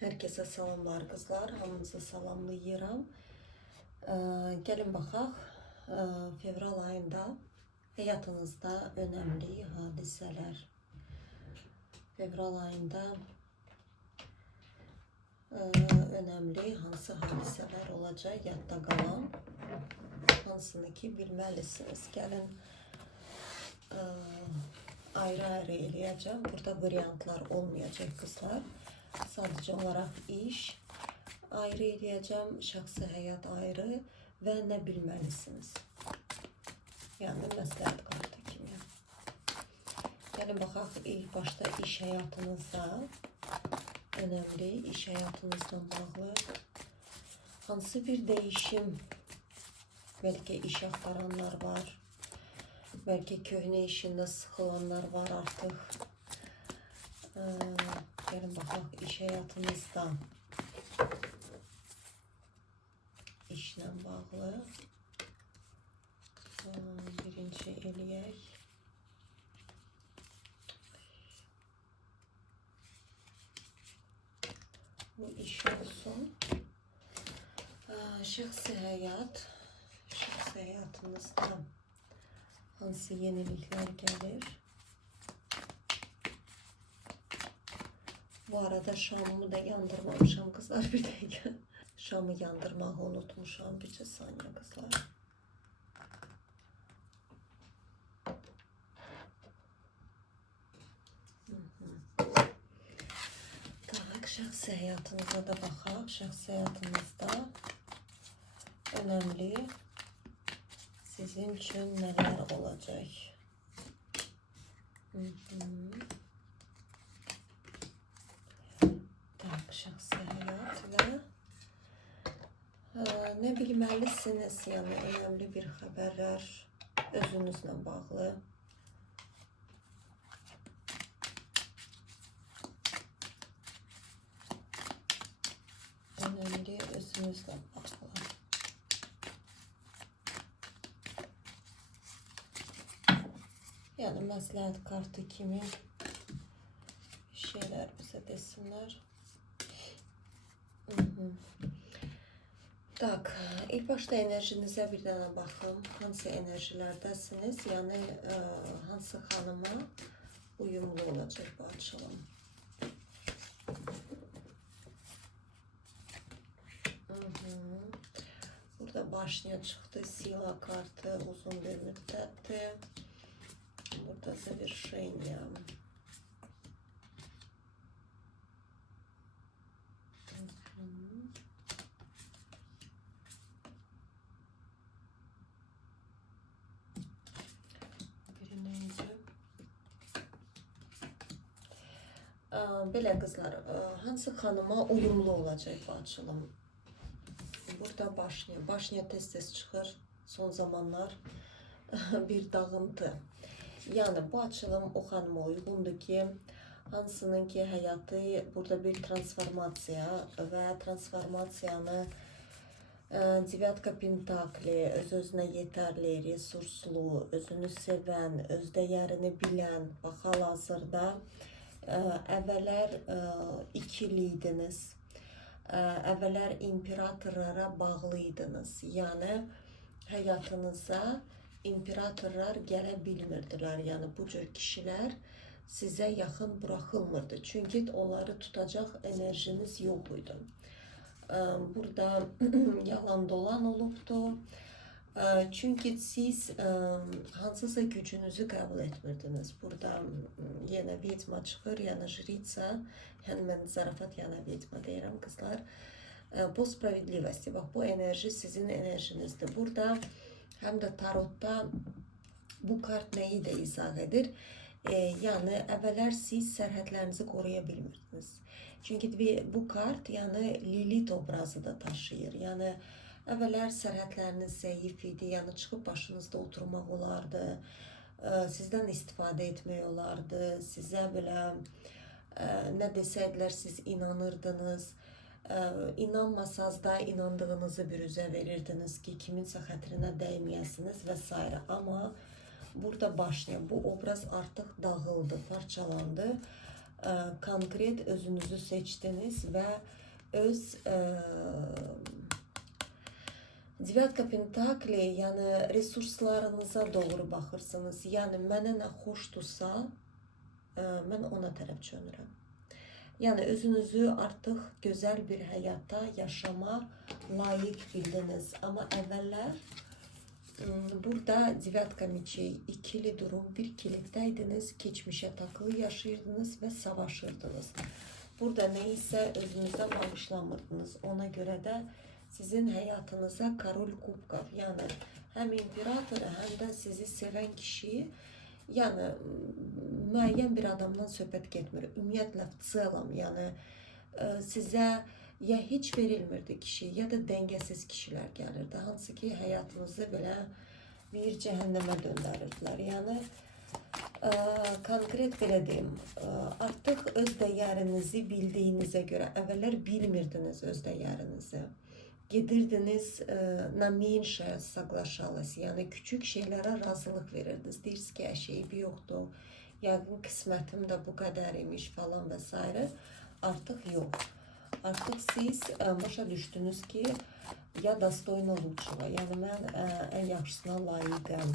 Herkese salamlar kızlar, hamınızı salamlayıram. Gelin baxaq, fevral ayında hayatınızda önemli hadiseler. Fevral ayında önemli hansı hadiseler olacak, yadda qalan, hansını ki bilməlisiniz. Gəlin ayrı-ayrı eləyəcəm. Burada variantlar olmayacak kızlar. Sadece olarak iş ayrı eləyəcəm, şəxsi həyat ayrı və nə bilməlisiniz. Yəni məsləhət kartı kimi. Gəlin baxaq, ilk başta iş həyatınızda önemli, iş həyatınızla bağlı hansı bir değişim, belki iş axtaranlar var, belki köhnə işində sıxılanlar var artıq. Gelin baxaq, iş həyatınızda işlə bağlı birinci eləyək. Bu iş olsun. Şəxsi həyat, şəxsi həyatınızda hansı yeniliklər gəlir? Bu arada şamımı da yandırmamışam kızlar, bir dakika. Şamı yandırmağı unutmuşam, bir saniye kızlar. Tak, şəxsi həyatınıza da baxaq. Şəxsi həyatınızda önemli sizin üçün nələr olacaq? Tak, şəxsi həyat və nə bilməlisiniz, yəni önemli bir xəbərlər özünüzlə bağlı. Önemli özünüzlə bağlı. Yani məsləhət kartı kimi şeyler bize desinler. Tak, ilk başta enerjinize bir dənə baxın. Hansı enerjilərdəsiniz? Yəni hansı xanıma uyumlu olacaq bu açılım? Burada başlığa çıxdı, sila kartı uzun bir müddətdir. Burada завершение. Belə qızlar, hansı xanıma uyumlu olacaq bu açılım? Burada başlığa tez-tez çıxır son zamanlar bir dağıntı. Yani bu açılım o xanıma uyğundur ki, hansının ki həyatı burada bir transformasiya və transformasiyanı Deviatka Pentakli, öz-özünə yetərli, resurslu, özünü sevən, öz dəyərini bilən, bax hal-hazırda əvvəllər ikiliydiniz, əvvəllər imperatorlara bağlıydınız. Yəni həyatınıza imperatorlar gələ bilmirdilər. Yəni bu cür kişilər sizə yaxın buraxılmırdı. Çünki onları tutacaq enerjiniz yox idi. Burada yalan dolan olubdu. Çünkü siz hansısa gücünüzü qəbul etmirdiniz. Burada yenə vedma çıxır, yəni jriца. Yəni mən zarafat yana vedma deyirəm qızlar. Bu spravедливости. Bax bu enerji sizin enerjinizdir. Burada həm də tarotda bu kart nəyi də izah edir? Yəni əvvəllər siz sərhədlərinizi qoruya bilmirdiniz. Çünki bu kart yəni Lilith obrazı da taşıyır. Yəni əvvəllər sərhədləriniz zəif idi, yəni çıxıb başınızda oturmaq olardı, sizdən istifadə etmək olardı, sizə belə nə desəydilər siz inanırdınız, inanmasaz da inandığınızı bir üzə verirdiniz ki, kiminsə xətrinə dəyməyəsiniz və s. Amma burada başlayan bu obraz artıq dağıldı, parçalandı. Konkret özünüzü seçdiniz və öz Devatka Pentakli, yəni resurslarınıza doğru baxırsınız. Yəni mənə nə xoşdursa, mən ona tərəf çönürəm. Yəni özünüzü artıq gözəl bir həyata yaşama layiq bildiniz. Amma əvvəllər burada Devatka Meçi ikili durum, bir kilitdəydiniz, keçmişə takılı yaşayırdınız və savaşırdınız. Burada nə isə özünüzə bağışlamırdınız. Ona görə də sizin həyatınıza Korol Kubkov, yəni həm imperatoru, həm də sizi sevən kişi, yəni müəyyən bir adamdan söhbət getmir. Ümumiyyətlə, целом, yəni sizə ya heç verilmirdi kişi, ya da dəngəsiz kişilər gəlirdi. Hansı ki, həyatınızı belə bir cəhənnəmə döndərirdilər. Yəni, konkret belə deyim, artıq öz dəyərinizi bildiyinizə görə, əvvəllər bilmirdiniz öz dəyərinizi. Gedirdiniz, na menьшее соглашалась, yəni küçük şeylərə razılıq verirdiniz. Deyirsiniz ki, əşeyib yoxdur, yəqin qismətim də bu qədər imiş falan və s. Artıq yox. Artıq siz başa düşdünüz ki, ya достойна лучшего, yəni mən ən yaxşısına layiqəm.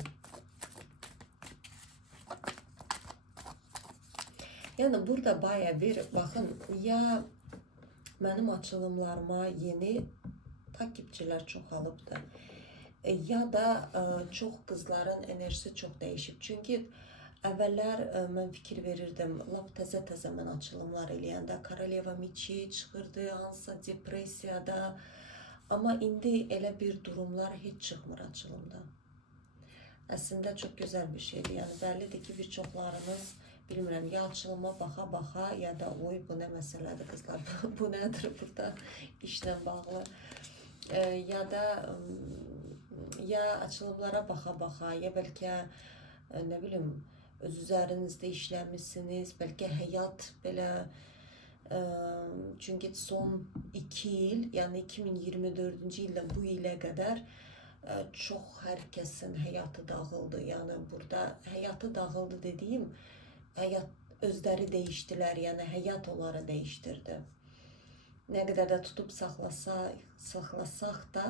Yəni burada baya bir, baxın, ya mənim açılımlarıma yeni takipçilər çoxalıbdır, ya da çox qızların enerjisi çox dəyişib. Çünki əvvəllər mən fikir verirdim, lap təzə-təzə mən açılımlar eləyəndə Koroleva Meçi çıxırdı, hansısa depressiyada. Amma indi elə bir durumlar heç çıxmır açılımda. Əslində çox gözəl bir şeydir. Yəni bəllidir ki, bir çoxlarınız, bilmirəm, ya açılıma baxa-baxa, ya da oy, bu nə məsələdir qızlar, bu nədir burada işlə bağlı. Ya da ya açılımlara baxa-baxa, ya bəlkə nə bilim öz üzərinizdə işləmişsiniz, bəlkə həyat belə, çünki son 2 il, yəni 2024-cü ildən bu ilə qədər çox hər kəsin həyatı dağıldı. Yəni burada həyatı dağıldı dediyim, həyat özləri dəyişdilər, yəni həyat onları dəyişdirdi. Nə qədər də tutub saxlasaq da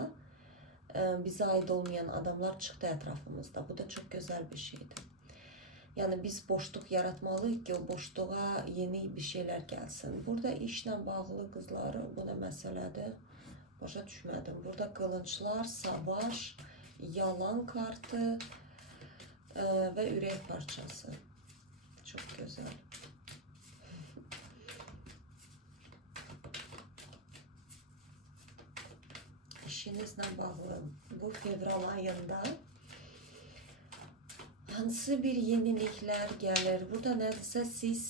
bizə aid olmayan adamlar çıxdı ətrafımızda. Bu da çox gözəl bir şeydir. Yəni biz boşluq yaratmalıyıq ki, o boşluğa yeni bir şeylər gəlsin. Burada işlə bağlı qızlar, bu nə məsələdir? Başa düşmədim. Burada qılınçlar, savaş, yalan kartı və ürək parçası. Çox gözəl. İşinizlə bağlı bu fevral ayında hansı bir yeniliklər gəlir? Burada nədirsə siz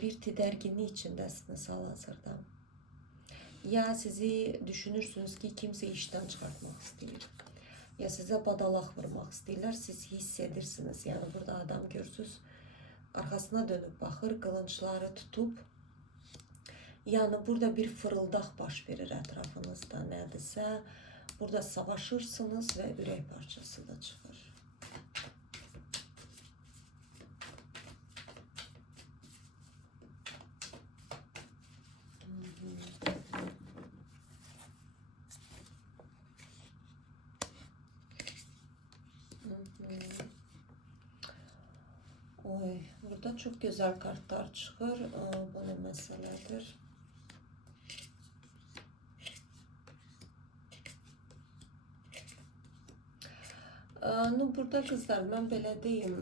bir tədarügünlük içindəsiniz hal-hazırda. Ya sizi düşünürsünüz ki, kimsə işdən çıxartmaq istəyir. Ya sizə badalaq vurmaq istəyirlər, siz hiss edirsiniz. Yəni burada adam görürsünüz, arxasına dönüb baxır, qılınçları tutub. Yəni burada bir fırıldaq baş verir ətrafınızda nədirsə. Burada savaşırsınız və ürək parçası da çıxır. Oy, burada çox gözəl kartlar çıxır. Bu nə məsələdir? Burada qızlar, mən belə deyim,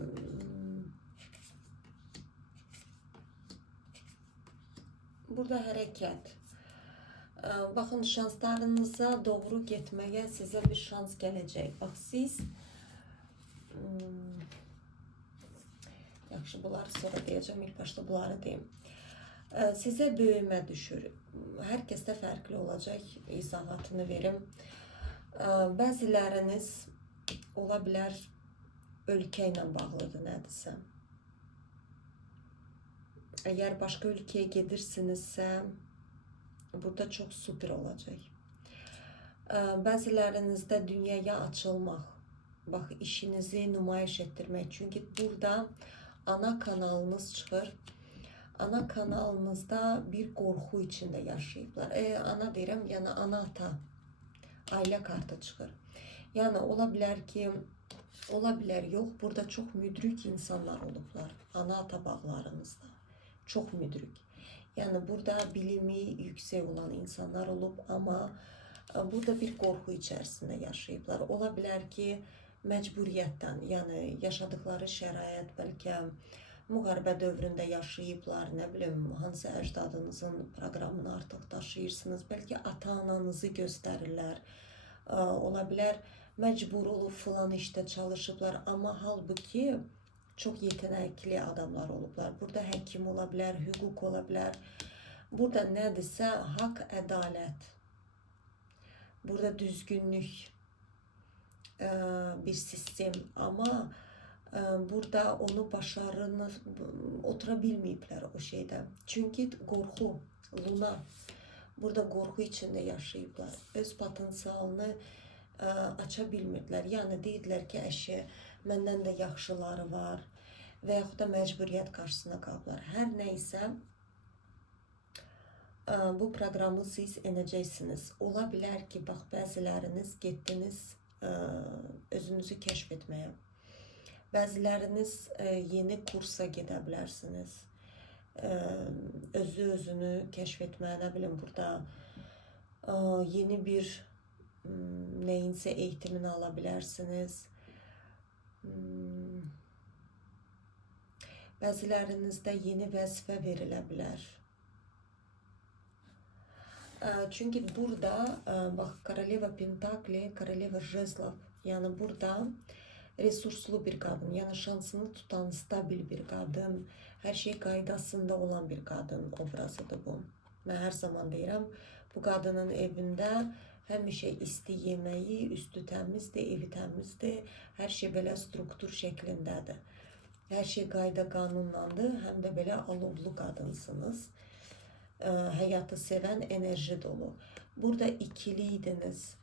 burada hərəkət. Baxın, şanslarınıza doğru getməyə sizə bir şans gələcək. Bax, siz, yaxşı, bunları sonra deyəcəm, ilk başda bunları deyim. Sizə böyümə düşür. Hər kəsdə fərqli olacaq, izahatını verim. Bəziləriniz ola bilər ölkə ilə bağlıdır nədirsə. Əgər başqa ölkəyə gedirsinizsə, burada çox super olacaq. Bəzilərinizdə dünyaya açılmaq, bax, işinizi nümayiş etdirmək. Çünki burada ana kanalınız çıxır. ana kanalınızda bir qorxu içində yaşayıblar. Ana deyirəm, yəni ana ata ailə kartı çıxır. Yəni ola bilər ki, ola bilər yox, burada çox müdrik insanlar olublar ana ata bağlarınızda. Çox müdrik. Yəni burada bilimi yüksək olan insanlar olub, amma burada bir qorxu içərisində yaşayıblar. Ola bilər ki, məcburiyyətdən, yəni yaşadıkları şərait bəlkə müharibə dövründə yaşayıblar, nə bilim, hansı əcdadınızın proqramını artıq daşıyırsınız, bəlkə ata-ananızı göstərirlər, ola bilər məcbur olub filan işdə çalışıblar, amma halbuki çox yetenəkli adamlar olublar. Burada həkim ola bilər, hüquq ola bilər. Burada nədirsə haqq, ədalət, burada düzgünlük bir sistem, amma burada onu başarını otura bilməyiblər o şeydə. Çünki qorxu, Luna burada qorxu içində yaşayıblar. Öz potensialını aça bilmirdilər. Yəni deyirlər ki, əşi, məndən də yaxşıları var və yaxud da məcburiyyət qarşısına qalıblar. Hər nəysə, bu proqramı siz enəcəksiniz. Ola bilər ki, bax, bəziləriniz getdiniz özünüzü kəşf etməyə. Bəziləriniz yeni kursa gedə bilərsiniz. Özünü kəşf etməyə, nə bilim, burada yeni bir nəyinsə eğitimini ala bilərsiniz. Bəzilərinizdə yeni vəzifə verilə bilər. Çünki burada, bax, Koroleva Pentakli, Koroleva Jezlov, yəni burada resurslu bir qadın, yəni şansını tutan, stabil bir qadın, hər şey qaydasında olan bir qadın obrazıdır bu. Mən hər zaman deyirəm, bu qadının evində həmişə isti yeməyi, üstü təmizdir, evi təmizdir, hər şey belə struktur şəklindədir. Hər şey qayda qanunlandır, həm də belə alovlu qadınsınız. Həyatı sevən, enerji dolu. Burada ikili idiniz,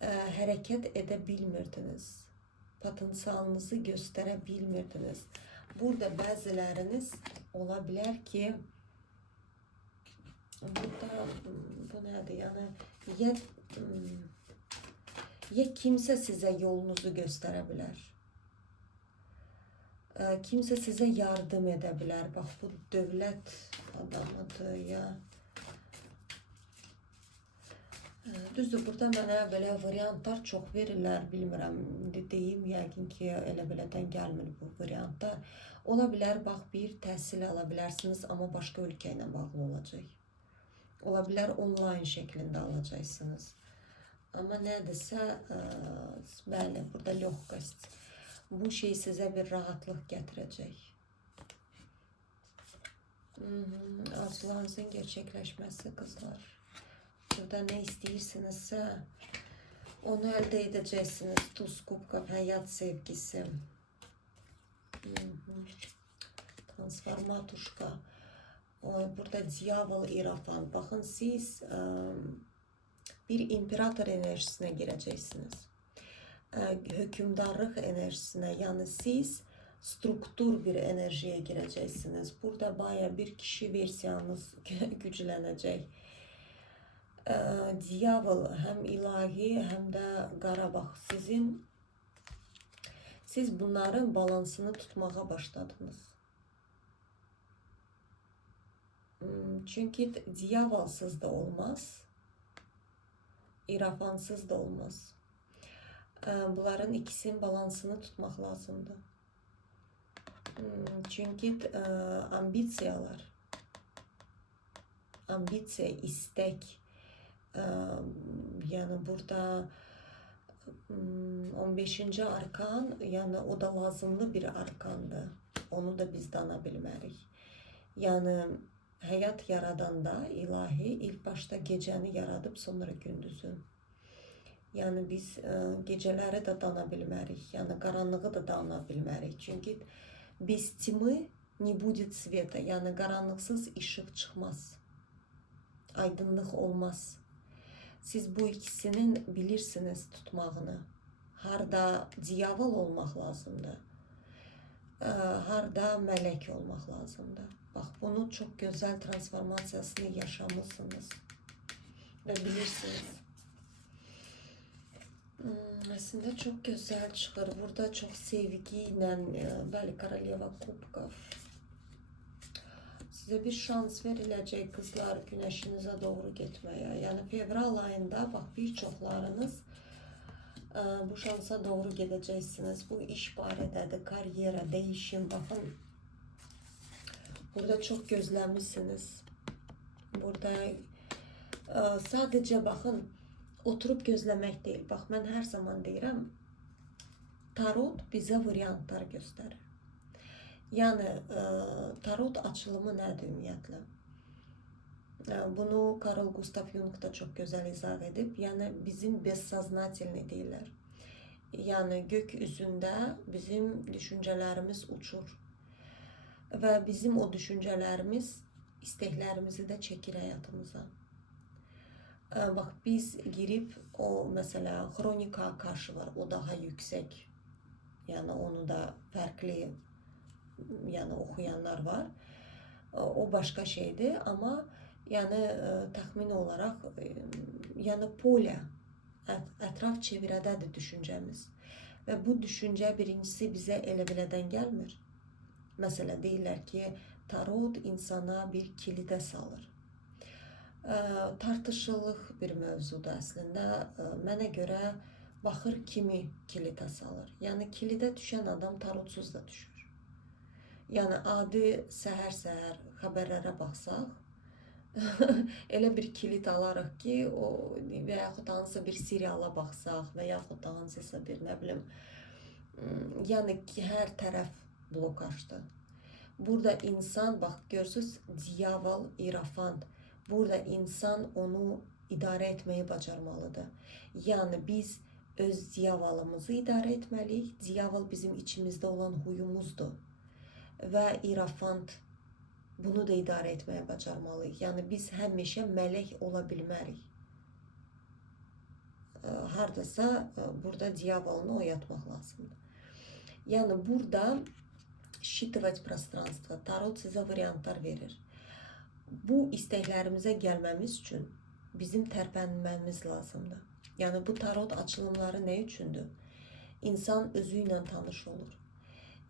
hərəkət edə bilmirdiniz, potensialınızı göstərə bilmirdiniz. Burada bəziləriniz ola bilər ki, burada bu nədir? Yəni ya kimsə sizə yolunuzu göstərə bilər, kimsə sizə yardım edə bilər. Bax, bu dövlət adamıdır ya. Düzdür, burada mənə belə variantlar çox verirlər, bilmirəm, deyim, yəqin ki, elə belədən gəlmir bu variantlar. Ola bilər, bax, bir təhsil ala bilərsiniz, amma başqa ölkə ilə bağlı olacaq. Ola bilər, onlayn şəklində alacaqsınız. Amma nədirsə, bəli, burada ləhqəst. Bu şey sizə bir rahatlıq gətirəcək. Arzularınızın gerçəkləşməsi, qızlar. Burada nə istəyirsinizsə, onu əldə edəcəksiniz. Tuz kubka, həyat sevgisi. Transformatuşka. Burada diyavol, irafan. Baxın, siz bir imperator enerjisinə girəcəksiniz. Hökümdarlıq enerjisinə, yəni siz struktur bir enerjiyə girəcəksiniz. Burada baya bir kişi versiyanız güclənəcək. Diyavol həm ilahi, həm də Qarabağ. Siz bunların balansını tutmağa başladınız. Çünki diyavolsuz da olmaz, irafansız da olmaz. Bunların ikisinin balansını tutmaq lazımdır. Çünki ambisiya, istək, yəni burada 15-ci arkan, yəni o da lazımlı bir arkandır. Onu da biz dana bilmərik. Yəni həyat yaradanda ilahi ilk başda gecəni yaradıb sonra gündüzü. Yəni biz gecələri də dana bilmərik, yəni qaranlığı da dana bilmərik. Çünki без тьмы не будет света, yəni qaranlıqsız işıq çıxmaz, aydınlıq olmaz. Siz bu ikisinin bilirsiniz tutmağını. Harda diyavol olmaq lazımdır, harda mələk olmaq lazımdır. Bak bunu çok güzel transformasiyasını yaşamışsınız ve bilirsiniz. Aslında çok güzel çıkır. Burada çok sevgiyle belki Koroleva Kubkov. Size bir şans verilecek kızlar güneşinize doğru gitmeye. Yani fevral ayında bak birçoklarınız bu şansa doğru gideceksiniz. Bu iş barədə, kariyera, değişim. Bakın burada çok gözləmişsiniz. Burada sadece bakın oturup gözlemek değil. Bak ben her zaman deyirəm, tarot bize varyantlar gösterir. Yani tarot açılımı nədir ümumiyyətlə? Bunu Carl Gustav Jung da çok güzel izah edip, yani bizim bessознательный deyirlər. Yani gökyüzünde bizim düşüncelerimiz uçur. Ve bizim o düşüncelerimiz isteklerimizi de çekir hayatımıza. Bak biz girip o mesela kronika karşı var, o daha yüksek. Yani onu da farklı yani okuyanlar var. O başka şeydi ama yani tahmin olarak yani pole etraf çevrədə düşüncemiz. Ve bu düşünce birincisi bize elə belədən gelmir. Mesela deyirlər ki, tarot insana bir kilide salır. Tartışılıq bir mövzudur əslində. Mənə görə baxır kimi kilidə salır. Yəni kilidə düşən adam tarotsuz da düşür. Yəni adi səhər-səhər xəbərlərə baxsaq, elə bir kilit alarıq ki, o və yaxud hansısa bir seriala baxsaq və yaxud da hansısa bir nə bilim, yəni ki, hər tərəf blokajdır. Burada insan, bax görürsüz, diyavol, irafant. Burada insan onu idarə etməyi bacarmalıdır. Yəni biz öz diyavolumuzu idarə etməliyik. Diyavol bizim içimizdə olan huyumuzdur. Və irafant bunu da idarə etməyə bacarmalıyıq. Yəni biz həmişə mələk ola bilmərik. Hardasa burada diyavolunu oyatmaq lazımdır. Yəni burada считывать пространство. Tarot sizə variantlar verir. Bu isteklerimize gelmemiz için bizim tərpənməmiz lazımdır. Yəni bu tarot açılımları nə üçündür? İnsan özüyle tanış olur.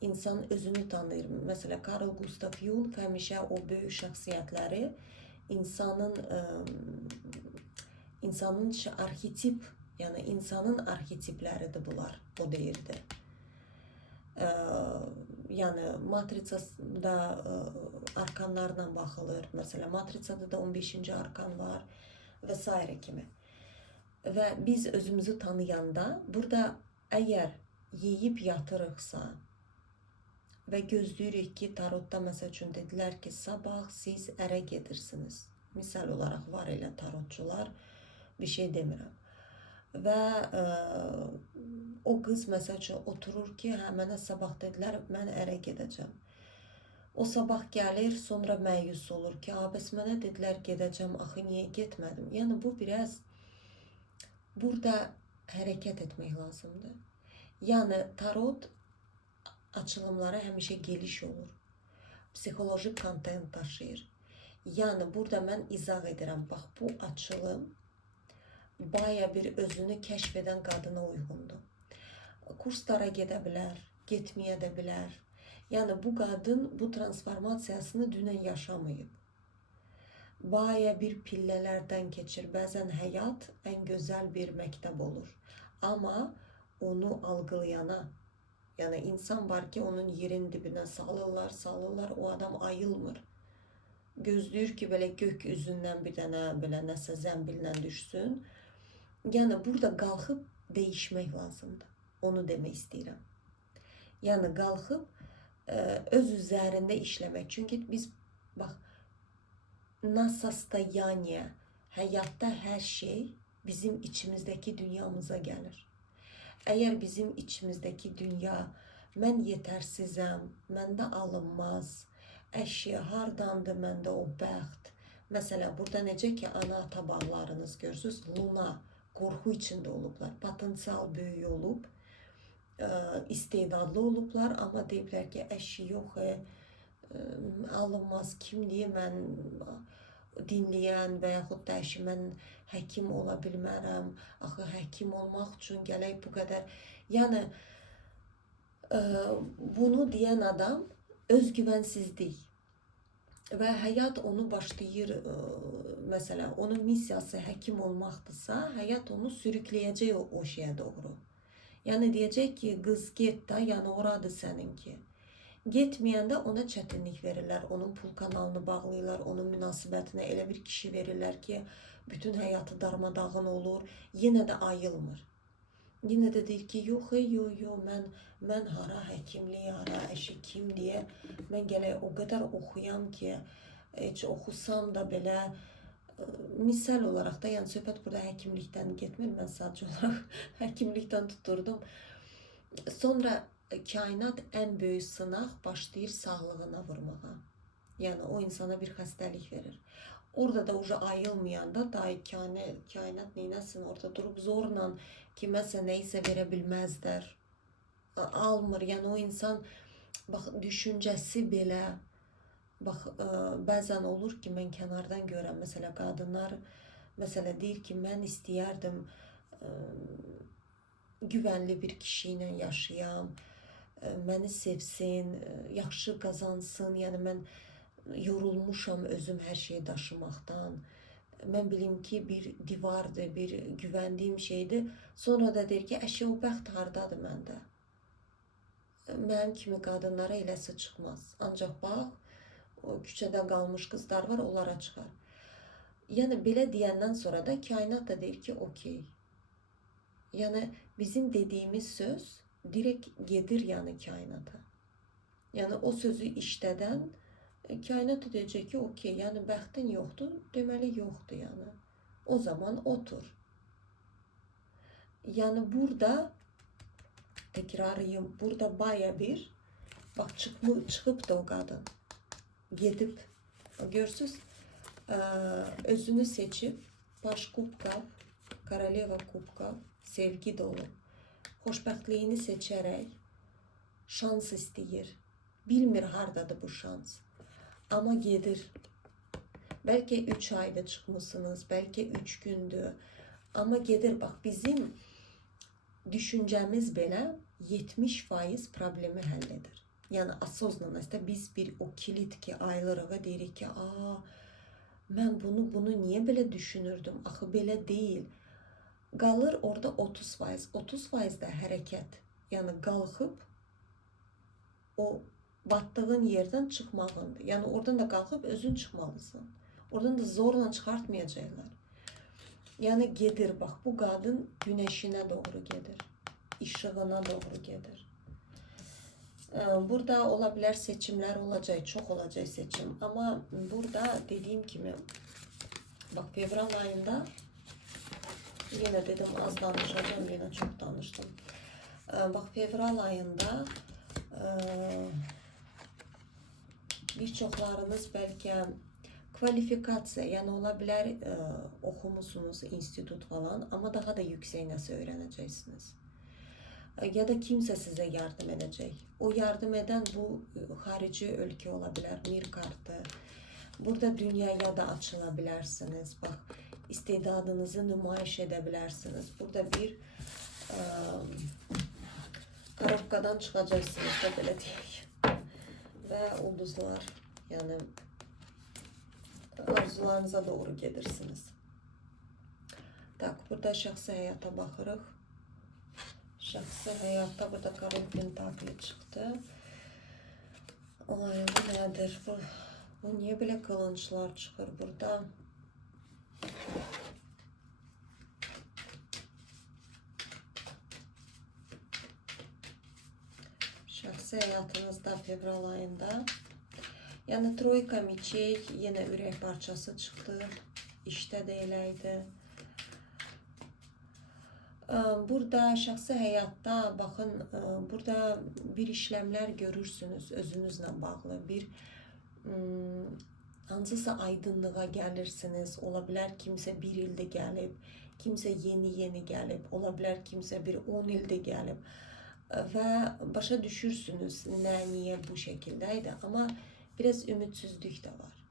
İnsan özünü tanıyır. Mesela Carl Gustav Jung həmişə o böyük şəxsiyyətləri insanın arxetip, yani insanın arxetipləridir bunlar, o deyirdi. Yani Matritsa'da arkanlarla baxılır. Mesela Matritsa'da da 15. arkan var vesaire kimi. Ve biz özümüzü tanıyanda burada eğer yeyip yatırıqsa ve gözləyirik ki, tarotda məsəl üçün dedilər ki, sabah siz ərə gedirsiniz. Misal olarak var elə tarotçular, bir şey demirəm. Və o qız məsəl üçün oturur ki, hə mənə sabah dedilər, mən ərə gedəcəm. O sabah gəlir, sonra məyus olur ki, bəs mənə dedilər gedəcəm, axı niyə getmədim? Yəni bu biraz burada hərəkət etmək lazımdır. Yəni tarot açılımları həmişə geliş olur. Psixolojik kontent daşıyır. Yəni burada mən izah edirəm. Bax bu açılım baya bir özünü kəşf edən qadına uyğundur. Kurslara gedə bilər, getməyə də bilər. Yəni bu qadın bu transformasiyasını dünən yaşamayıb. Baya bir pillələrdən keçir. Bəzən həyat ən gözəl bir məktəb olur. Amma onu algılayana, yani insan var ki onun yerin dibine salırlar, o adam ayılmır. Gözləyir ki böyle gökyüzündən bir dənə belə nəsə zəmbillə düşsün. Yani burada qalxıb değişmək lazımdır. Onu demək istəyirəm. Yani qalxıb öz üzərində işləmək. Çünki biz bax na состояние, həyatda hər şey bizim içimizdeki dünyamıza gəlir. Eğer bizim içimizdeki dünya, mən yetərsizəm, məndə alınmaz, əşya hardandır məndə o bəxt. Mesela burada necə ki ana-ata bağlarınız görürsünüz, Luna qorxu içində olublar, potensial böyük olub, istedadlı olublar, amma deyiblər ki əşi yox, alınmaz. Kim diye mən dinləyən və yaxud da ki, mən həkim ola bilmərəm. Axı həkim olmaq üçün gələk bu qədər. Yəni bunu deyən adam özgüvənsizlik və həyat onu başlayır, məsələn, onun missiyası həkim olmaqdırsa, həyat onu sürükləyəcək o şeyə doğru. Yəni deyəcək ki, qız get də, yəni oradır səninki. Getməyəndə ona çətinlik verirlər, onun pul kanalını bağlayırlar, onun münasibətinə elə bir kişi verirlər ki, bütün həyatı darmadağın olur, yenə də ayılmır. Yenə də deyir ki, yox, mən hara həkimlik, hara əşi kim deyə, mən gələk o qədər oxuyam ki, heç oxusam da belə, misal olaraq da, yəni söhbət burada həkimlikdən getmir, mən sadəcə olaraq həkimlikdən tuturdum. Sonra kainat ən böyük sınaq başlayır sağlığına vurmağa. Yəni o insana bir xəstəlik verir. Orada da uca ayılmayanda da kainat neynəsin, orada durub zorla kiməsə neysə verə bilməzlər. Almır, yəni o insan bax düşüncəsi belə, bax bəzən olur ki, mən kənardan görəm, məsələ qadınlar məsələ deyir ki, mən istəyərdim güvənli bir kişi ilə yaşayam, məni sevsin, yaxşı qazansın, yəni mən yorulmuşam özüm hər şeyi daşımaqdan. Mən bilim ki, bir divardır, bir güvəndiyim şeydir. Sonra da deyir ki, əşi o bəxt hardadır məndə? Mənim kimi qadınlara eləsi çıxmaz. Ancaq bax, o küçədə qalmış qızlar var, onlara çıxar. Yəni belə deyəndən sonra da kainat da deyir ki, okey. Yəni bizim dediyimiz söz direkt gedir yəni kainata. Yəni o sözü işlədən kainat deyəcək ki, okey, yəni bəxtin yoxdur, deməli yoxdur yəni. O zaman otur. Yəni burada təkrarlayım, burada baya bir, bax çıxıb da o qadın, gedib, görürsünüz, özünü seçib, baş kubka, koroleva kubka, sevgi dolu, xoşbəxtliyini seçərək şans istəyir. Bilmir hardadır bu şans. Amma gedir. Bəlkə 3 ayda çıxmışsınız, bəlkə 3 gündür. Amma gedir, bax bizim düşüncəmiz belə 70% problemi həll edir. Yəni asosnanosda biz bir o kilit ki ayrılırıq, deyirik ki, mən bunu niyə belə düşünürdüm? Axı belə deyil. Qalır orada 30%. 30% də hərəkət. Yəni qalxıb o batdığın yerdən çıxmağındır. Yəni oradan da qalxıb özün çıxmalısın. Oradan da zorla çıxartmayacaqlar. Yəni gedir, bax bu qadın günəşinə doğru gedir. İşığına doğru gedir. Burada ola bilər seçimlər olacaq, çox olacaq seçim. Amma burada dediyim kimi, bax fevral ayında, yenə dedim az danışacağım, yenə çox danışdım. Bax fevral ayında bir çoxlarınız bəlkə kvalifikasiya, yəni ola bilər oxumusunuz, institut falan, amma daha da yüksək nəsə öyrənəcəksiniz. Ya da kimsə sizə yardım edəcək. O yardım edən bu xarici ölkə ola bilər, mir kartı. Burada dünyaya da açıla bilərsiniz. Bax, istedadınızı nümayiş edə bilərsiniz. Burada bir korobkadan çıxacaqsınız da belə deyək. Və ulduzlar, yəni arzularınıza doğru gedirsiniz. Tak, burada şəxsi həyata baxırıq. Şəxsi həyatda burada Korol Pentakli çıxdı. Ay, bu nədir? Bu niyə belə qılınclar çıxır burada? Şəxsi həyatınızda fevral ayında. Yəni troyka miçey, yenə ürək parçası çıxdı. İşdə də eləydi. Burada şəxsi həyatda, baxın, burada bir işləmlər görürsünüz özünüzlə bağlı. Bir hansısa aydınlığa gəlirsiniz. Ola bilər kimsə 1 ildə gəlib, kimsə yeni gəlib. Ola bilər kimsə bir 10 ildə gəlib. Və başa düşürsünüz nə, niyə bu şəkildəydi. Amma Biraz ümidsizlik de var.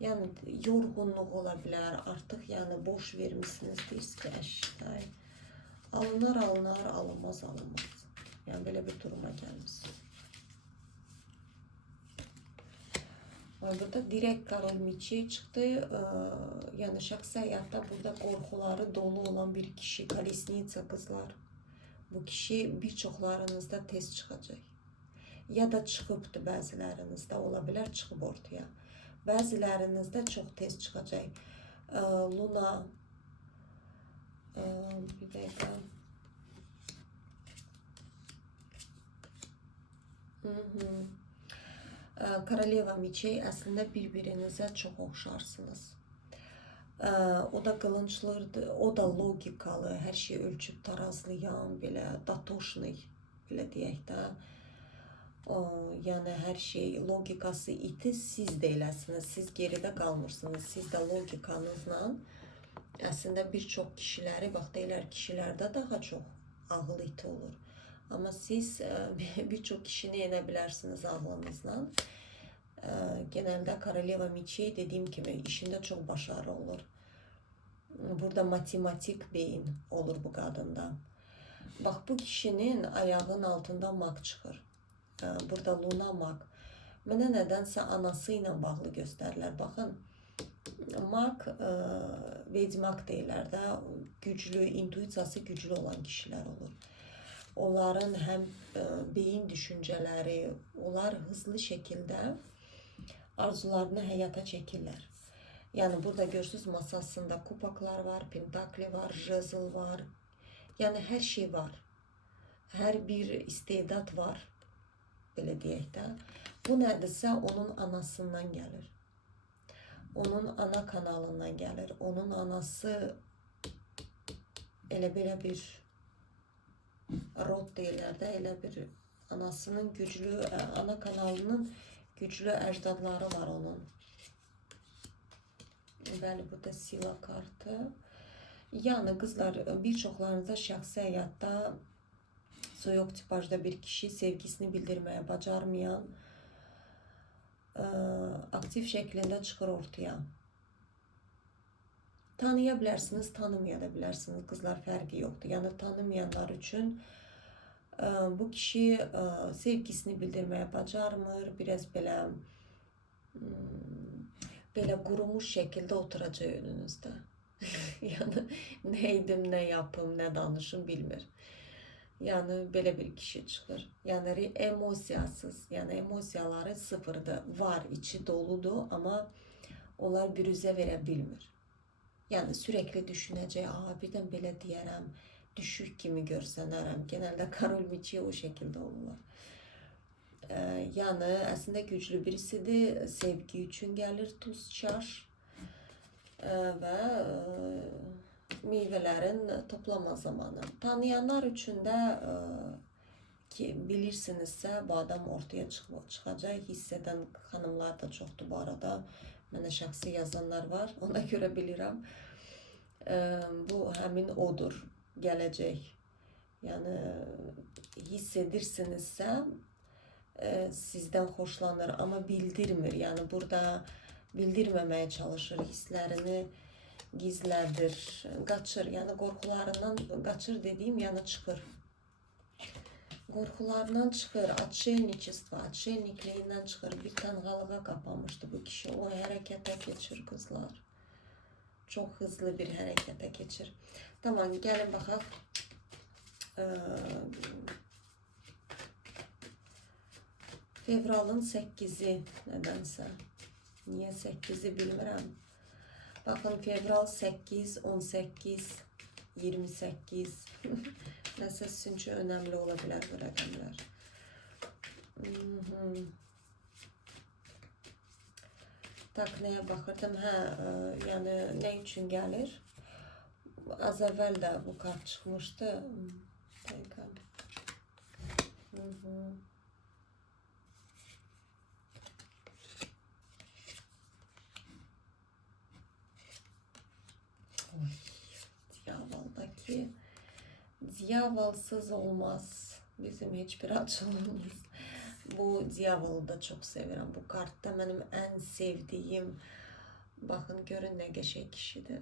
Yani yorgunluq ola bilər, artıq yəni boş vermisiniz, deyirsiniz ki, əşkay. Alınar, alınmaz. Yəni belə bir duruma gəlmişsiniz. Burada direkt Karol Miçi çıxdı. Yəni şəxsi həyatda burada qorxuları dolu olan bir kişi, Kolesnitsa qızlar. Bu kişi bir çoxlarınızda tez çıxacaq. Ya da çıxıbdı bəzilərinizdə, ola bilər çıxıb ortaya. Bəzilərinizdə çox tez çıxacaq. Luna, bir dəqiqə. Koroleva Miçey, əslində bir-birinizə çox oxşarsınız. O da qılınçlıdır, o da logikalı, hər şey ölçüb tarazlayan, belə datoşnik, belə deyək də. Yəni hər şey logikası iti, siz də eləsiniz, siz geridə qalmırsınız, siz də logikanızla əslində bir çox kişiləri, bax deyilər, kişilərdə daha çox ağıl iti olur. Amma siz bir çox kişini yenə bilərsiniz ağlınızla. Genelde Koroleva Miçey dediğim gibi işinde çok başarılı olur. Burada matematik beyin olur bu kadında. Bak bu kişinin ayağının altında mak çıxır. Burada Luna mak. Mənə nədənsə anası ilə bağlı göstərirlər. Baxın, mak, vedmak deyirlər də, güclü, intuisiyası güclü olan kişilər olur. Onların həm beyin düşüncələri, onlar hızlı şəkildə arzularını həyata çəkirlər. Yəni burada görürsünüz, masasında kupaklar var, pentakli var, jezl var. Yəni hər şey var. Hər bir istedad var. Belə deyək də. Bu nədirsə onun anasından gəlir. Onun ana kanalından gəlir. Onun anası elə belə bir rod deyirlər də, elə bir anasının güclü, ana kanalının güclü əcdadları var onun. Bəli, bu da sila kartı. Yəni qızlar, bir çoxlarınızda şəxsi həyatda soyuq tipajda bir kişi sevgisini bildirməyə bacarmayan, aktiv şəklində çıxır ortaya. Tanıya bilərsiniz, tanımaya da bilərsiniz. Qızlar, fərqi yoxdur. Yəni tanımayanlar üçün bu kişi sevgisini bildirməyə bacarmır, biraz belə qurumuş şəkildə oturacaq önünüzdə. Yəni nə edim, nə yapım, nə danışım bilmir. Yəni belə bir kişi çıxır. Yəni emosiyasız, yəni emosiyaları sıfırdır. Var, içi doludur, amma onlar bürüzə verə bilmir. Yəni sürekli düşünəcək, birdən belə deyərəm, düşük kimi görsənərəm. Genelde Karol Miçey o şekilde olurlar. Yəni əslində güclü birisidir. Sevgi üçün gəlir tuz çaş və meyvələrin toplama zamanı. Tanıyanlar üçün də ki bilirsinizsə bu adam ortaya çıxacaq. Hiss edən xanımlar da çoxdur bu arada. Mənə şəxsi yazanlar var. Ona görə bilirəm. Bu həmin odur. Gələcək. Yəni hiss edirsinizsə sizdən xoşlanır, amma bildirmir. Yəni burada bildirməməyə çalışır, hisslərini gizlədir, qaçır. Yəni qorxularından qaçır dediyim, yəni çıxır. Qorxularından çıxır, atşelnikliyindən çıxır. Bir tənhalığa qapamışdı bu kişi. O hərəkətə keçir qızlar. Çox hızlı bir hərəkətə keçir. Tamam, gəlin baxaq. Fevralın 8-i nədənsə. Niyə 8-i bilmirəm. Baxın, fevral 8, 18, 28. Nəsə sizin üçün önəmli ola bilər bu rəqəmlər. Tak, nəyə baxırdım? Yəni nə üçün gəlir? Az əvvəl də bu kart çıxmışdı. Dəqiqə. Diyavaldakı diyavalsız olmaz bizim hiçbir açılımımız. Bu Diyavalı da çok sevirəm. Bu kartda mənim ən sevdiyim, baxın görün nə qəşəng kişidir.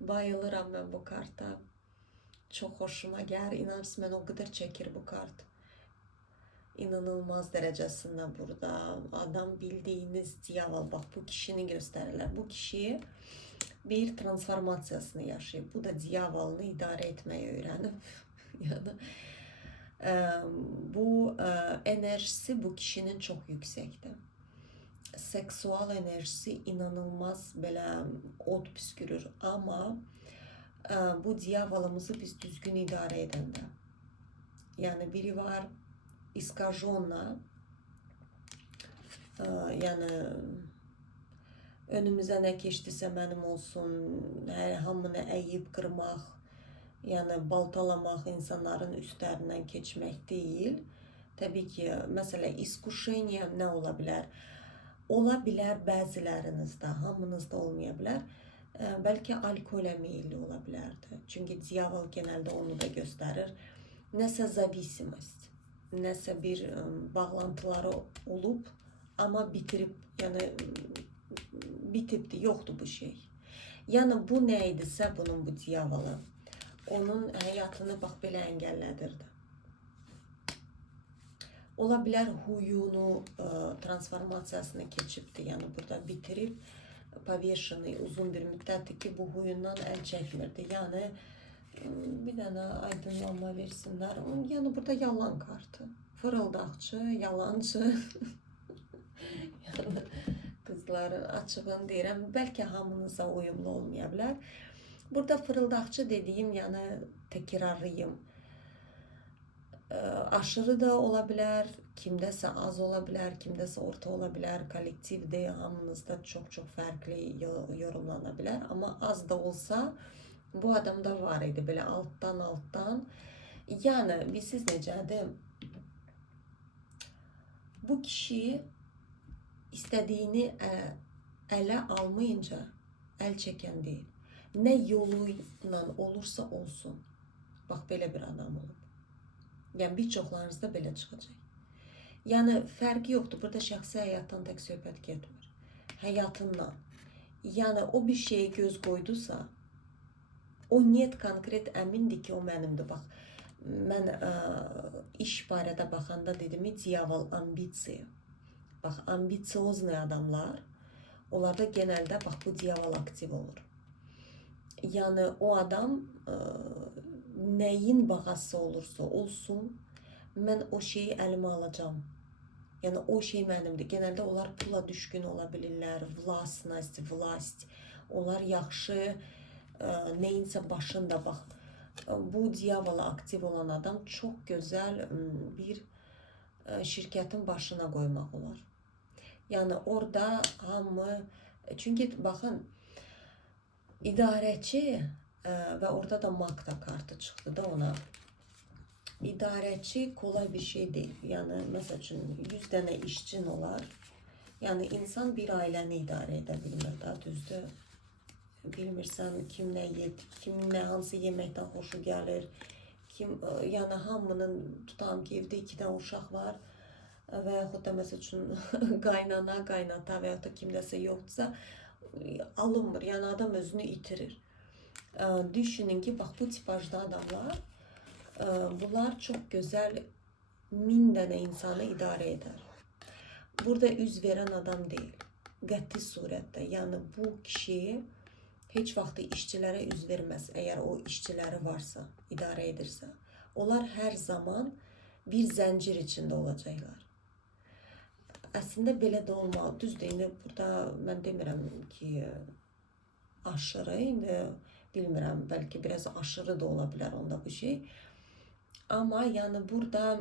Bayılıram mən bu karta. Çox hoşuma gəlir. İnanırsınız mən o qədər çəkir bu kart. İnanılmaz dərəcəsində burada adam bildiğiniz Diyaval. Bax bu kişini göstərirlər. Bu kişi bir transformasiyasını yaşayıb. Bu da Diyavalını idarə etməyi öyrənib. Yəni bu enerjisi bu kişinin çox yüksəkdir. Seksual enerjisi inanılmaz belə od püskürür. Amma bu Diyavalımızı biz düzgün idarə edəndə. Yəni biri var iskajonna, yəni önümüzə nə keçdisə mənim olsun, hər hamını əyib qırmaq, yəni baltalamaq, insanların üstlərindən keçmək deyil. Təbii ki, məsələ iskusheniya nə ola bilər? Ola bilər bəzilərinizdə, hamınızda olmaya bilər. Bəlkə alkolə meyilli ola bilərdi. Çünki Diyaval genəldə onu da göstərir. Nəsə zavisimost, nəsə bir bağlantıları olub, amma bitirib, yəni bitibdi, yoxdur bu şey. Yəni bu nə idisə bunun bu Diyavalı, onun həyatını bax belə əngəllədirdi. Ola bilər huyunu, transformasiyasını keçibdi, yəni burada bitirib, повешенный uzun bir müddətdir ki, bu huyundan əl çəkmirdi. Yəni bir dənə aydınlanma versinlər. Yəni burada yalan kartı. Fırıldaqçı, yalancı. Yəni qızların açığını deyirəm. Bəlkə hamınıza uyumlu olmaya bilər. Burada fırıldaqçı dediyim, yəni təkrarlayım. Aşırı da ola bilər, kimdəsə az ola bilər, kimdəsə orta ola bilər, kollektivdə hamınızda çox-çox fərqli yorumlana bilər. Amma az da olsa bu adamda var idi, belə altdan. Yəni, bilirsiniz necədir? Bu kişi istədiyini ələ almayınca əl çəkən deyil. Nə yolu ilə olursa olsun. Bax, belə bir adam olub. Yəni, bir çoxlarınızda belə çıxacaq. Yəni, fərqi yoxdur. Burada şəxsi həyatdan tək söhbət getmir. Həyatından. Yəni, o bir şeyə göz qoydusa, o niyet konkret əmindir ki, o mənimdir. Bax, mən iş barədə baxanda dedim, Diyaval ambisiya. Bax, ambisiozlu adamlar, onlarda genəldə bax, bu Diyaval aktiv olur. Yəni, o adam nəyin bağası olursa olsun, mən o şeyi əlimə alacağım. Yəni, o şey mənimdir. Genəldə onlar pula düşkün ola bilirlər, vlast. Onlar yaxşı, neyinsə başında, bax, bu Diyavala aktiv olan adam çox gözəl bir şirkətin başına qoymaq olar. Yəni, orada hamı, çünki baxın, idarəçi və orada da Magda kartı çıxdı da ona. İdarəçi kolay bir şey deyil. Yəni, məsəl üçün, 100 dənə işçin olar. Yəni, insan bir ailəni idarə edə bilmir da, düzdür. Bilmirsən, kim nə yedi, kim nə hansı yeməkdən xoşu gəlir. Yəni, hamının tutam ki, evdə 2 dənə uşaq var və yaxud da, məsəl üçün, qaynana, qaynata və yaxud da kimdəsə yoxdursa, alınmır. Yəni, adam özünü itirir. Düşünün ki, bax, bu tipajda adamlar, bunlar çox gözəl 1000 dənə insanı idarə edər. Burada üz verən adam deyil, qəti surətdə. Yəni, bu kişi heç vaxt işçilərə üz verməz, əgər o işçiləri varsa, idarə edirsə. Onlar hər zaman bir zəncir içində olacaqlar. Əslində, belə də olmalı. Düzdür, indi burada mən demirəm ki, aşırı, indi bilmirəm, bəlkə biraz aşırı da ola bilər onda bu şey. Amma yəni burada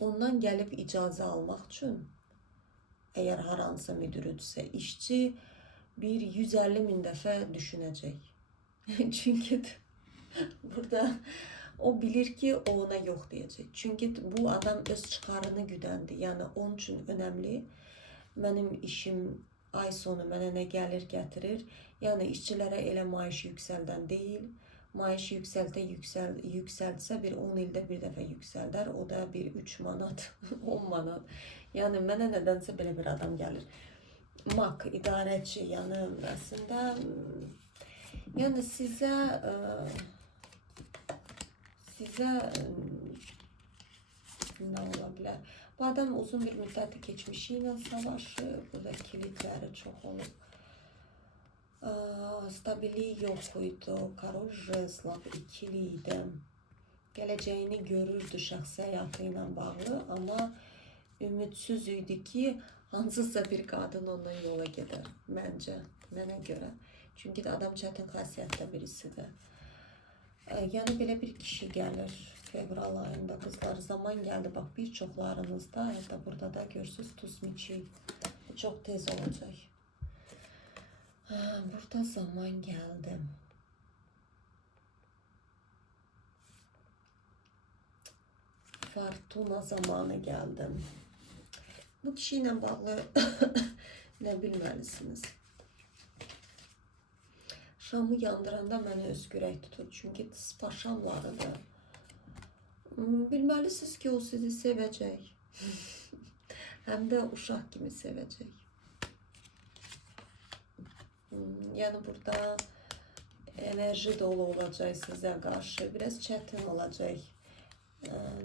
ondan gəlib icazə almaq üçün, əgər hər hansı müdürüdürsə, işçi bir 150.000 dəfə düşünəcək. Çünki burada o bilir ki, o ona yox deyəcək. Çünki bu adam öz çıxarını güdəndir. Yəni, onun üçün önəmli. Mənim işim ay sonu mənə nə gəlir gətirir. Yəni, işçilərə elə maaşı yüksəldən deyil. Maaş yükseltsə bir 10 ildə bir dəfə yüksəldər. O da bir 3 manat, 10 manat. Yəni mənə nədənsə belə bir adam gəlir. Mak, idarəçi, yəni əslində yəni sizə nə ola bilər? Bu adam uzun bir müddəti keçmişi ilə savaşır. Burada kilitləri çox olub. Stabillik yox idi. Karol Jezlov ikili idi. Gələcəyini görürdü şəxsi həyatı ilə bağlı, amma ümidsiz idi ki, hansısa bir qadın ondan yola gedər. Məncə, mənə görə. Çünki də adam çətin xasiyyətdə birisidir. Yəni belə bir kişi gəlir fevral ayında qızlar. Zaman gəldi, bax bir çoxlarınızda, hətta burada da görürsünüz tuz miçi. Bu çox tez olacaq. Burada zaman gəldi. Fortuna zamanı gəldi. Bu kişi ilə bağlı nə bilməlisiniz? Şamı yandıranda mənə öz görək tutur. Çünki spaşamlarıdır. Bilməlisiniz ki, o sizi sevəcək. Həm də uşaq kimi sevəcək. Yəni burada enerji dolu olacaq sizə qarşı. Biraz çətin olacaq.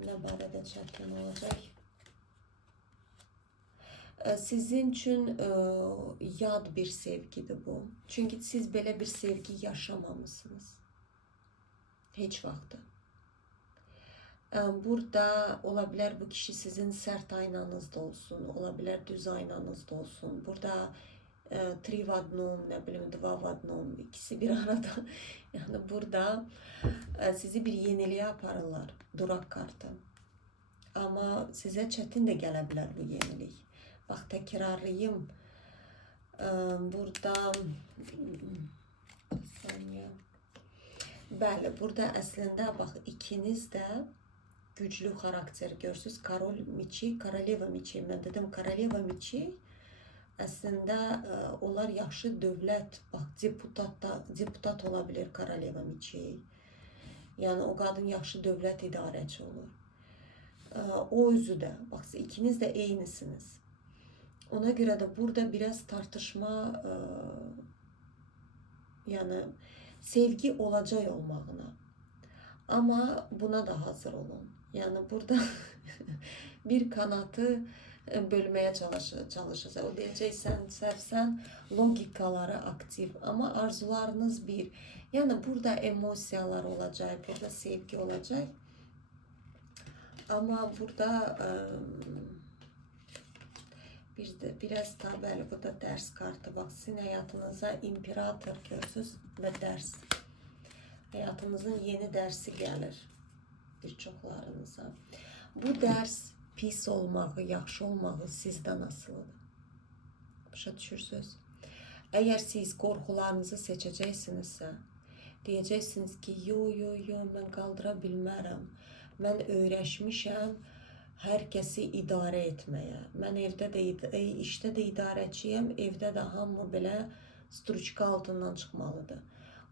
Nə barədə çətin olacaq? Sizin üçün yad bir sevgidir bu. Çünki siz belə bir sevgi yaşamamışsınız. Heç vaxtı. Burada ola bilər bu kişi sizin sərt aynanızda olsun, ola bilər düz aynanızda olsun. Burada 3 v одном, nə bilim 2 v одном, ikisi bir arada. Yəni burada sizi bir yeniliyə aparırlar, duraq kartı. Amma sizə çətin də gələ bilər bu yenilik. Bax, təkrarlayım. Burada bəli, burada əslində bax, ikiniz də güclü xarakter görürsünüz. Karol miçi, koroleva miçi. Mən dedim, koroleva miçi əslində onlar yaxşı dövlət, bax, deputat ola bilər koroleva miçi. Yəni o qadın yaxşı dövlət idarəçi olur. O özü də, bax, ikiniz də eynisiniz. Ona görə də burada biraz tartışma, yəni sevgi olacaq olmağına. Amma buna da hazır olun. Yəni burada bir kanatı bölməyə çalışacaq. O deyəcək, sən logikaları aktiv, amma arzularınız bir. Yəni burada emosiyalar olacaq, burada sevgi olacaq. Amma burada biraz da bəli, burada dərs kartı. Bax, sizin həyatınıza imperator görürsünüz və dərs. Həyatınızın yeni dərsi gəlir bir çoxlarınıza. Bu dərs pis olmağı, yaxşı olmağı sizdən asılıdır. Başa düşürsünüz? Əgər siz qorxularınızı seçəcəksinizsə, deyəcəksiniz ki, yo, mən qaldıra bilmərəm. Mən öyrəşmişəm hər kəsi idarə etməyə. Mən evdə də, işdə də idarəçiyəm, evdə də hamı belə struçka altından çıxmalıdır.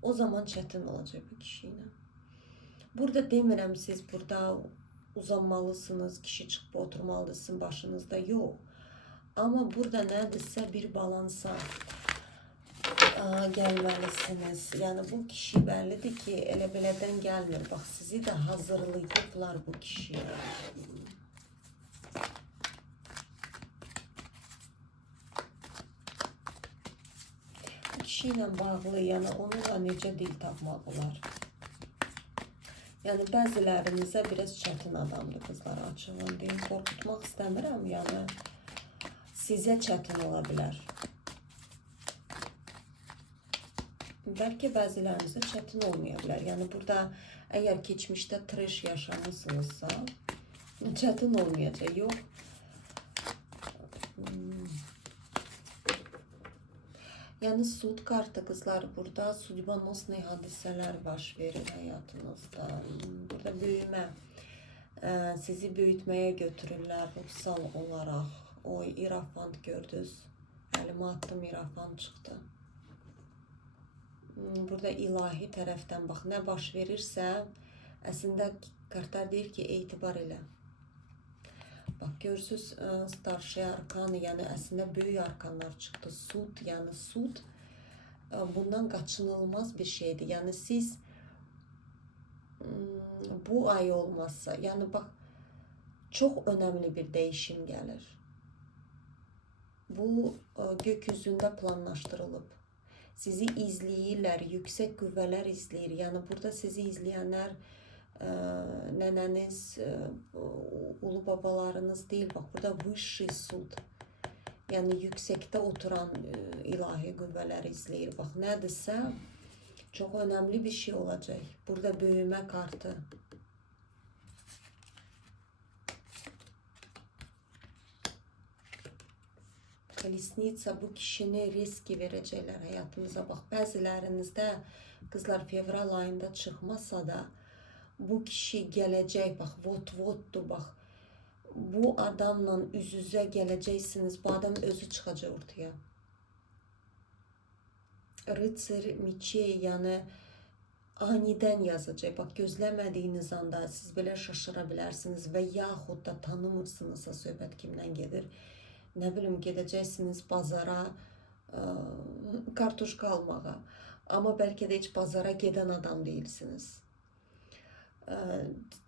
O zaman çətin olacaq bu kişi ilə. Burada demirəm, siz burada uzanmalısınız, kişi çıxıb oturmalıdır sizin başınızda, yox. Amma burada nədirsə bir balansa gəlməlisiniz. Yəni bu kişi bəllidir ki, elə belədən gəlmir. Bax, sizi də hazırlayıblar bu kişiyə. Bu kişi ilə bağlı, yəni onunla necə dil tapmaq olar? Yəni bəzilərinizə biraz çətin adamdır qızlar, açığım deyim. Qorxutmaq istəmirəm, yəni sizə çətin ola bilər. Bəlkə bəzilərinizə çətin olmaya bilər. Yəni burada əgər keçmişdə treş yaşamısınızsa, çətin olmayacaq, yox. Yəni sud kartı qızlar, burada судьбоносный hadisələr baş verir həyatınızda. Burada böyümə, sizi böyütməyə götürürlər ruhsal olaraq. Oy, irafant gördünüz. Əlimə attım, irafant çıxdı. burada ilahi tərəfdən bax, nə baş verirsə, əslində kartlar deyir ki, etibar elə. Bax, görürsünüz, starşi arkanı, yəni əslində böyük arkanlar çıxdı. Sud, yəni sud bundan qaçınılmaz bir şeydir. Yəni siz bu ay olmazsa, yəni bax, çox önəmli bir dəyişim gəlir. Bu gökyüzündə planlaşdırılıb. Sizi izləyirlər, yüksək qüvvələr izləyir. Yəni burada sizi izləyənlər nənəniz, ulu babalarınız deyil. Bax, burada vışşi sud. Yəni yüksəkdə oturan ilahi qüvvələr izləyir. Bax, nədirsə çox önəmli bir şey olacaq. Burada böyümə kartı. Kolesnitsa bu kişini riski verəcəklər həyatınıza. Bax, bəzilərinizdə qızlar fevral ayında çıxmasa da bu kişi gələcək. Bax, vot-votdur, bax. Bu adamla üz-üzə gələcəksiniz. Bu adam özü çıxacaq ortaya. Rıtsır, miçey, yəni anidən yazacaq. Bax, gözləmədiyiniz anda siz belə şaşıra bilərsiniz və yaxud da tanımırsınızsa söhbət kimdən gedir. Nə bilim, gedəcəksiniz bazara kartuşka almağa. Amma bəlkə də heç bazara gedən adam deyilsiniz.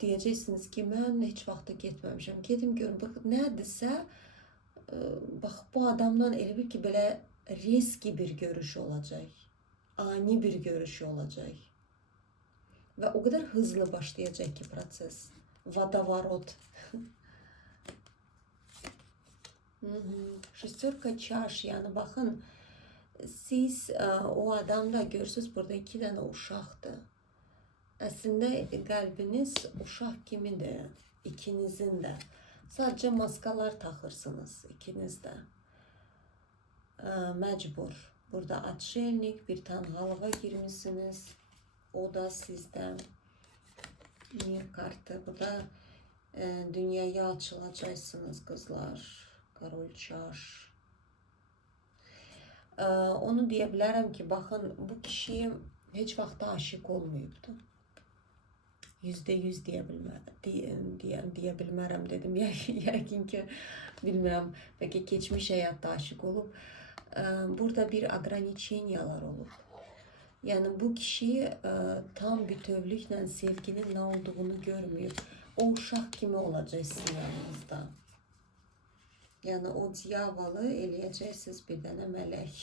Deyəcəksiniz ki, mən heç vaxtda getməmişəm. Gedim görüm, bax, nədirsə, bax, bu adamdan elə bir ki, belə riski bir görüş olacaq. Ani bir görüş olacaq. Və o qədər hızlı başlayacaq ki, proses. Vodovorot. Şestorka çaş, yəni baxın, siz o adamda görürsünüz, burada 2 dənə uşaqdır. Əslində qəlbiniz uşaq kimidir, ikinizin də. Sadəcə maskalar taxırsınız, ikiniz də. Məcbur. Burada atşelnik, bir tanhalığa girmişsiniz. O da sizdən. Mir kartı. Burada dünyaya açılacaqsınız qızlar. Karol çaş. Onu deyə bilərəm ki, baxın, bu kişi heç vaxtda aşıq olmayıbdı. %100 deyə bilmərəm dedim. Yəqin ki, bilmirəm, bəlkə keçmiş həyatda aşıq olub. Burada bir ograniçeniyalar olub. Yəni bu kişi tam bütövlüklə sevginin nə olduğunu görmüyor. O uşaq kimi olacaq sizin yanınızda. Yəni o diyavalı eləyəcəksiniz bir dənə mələk.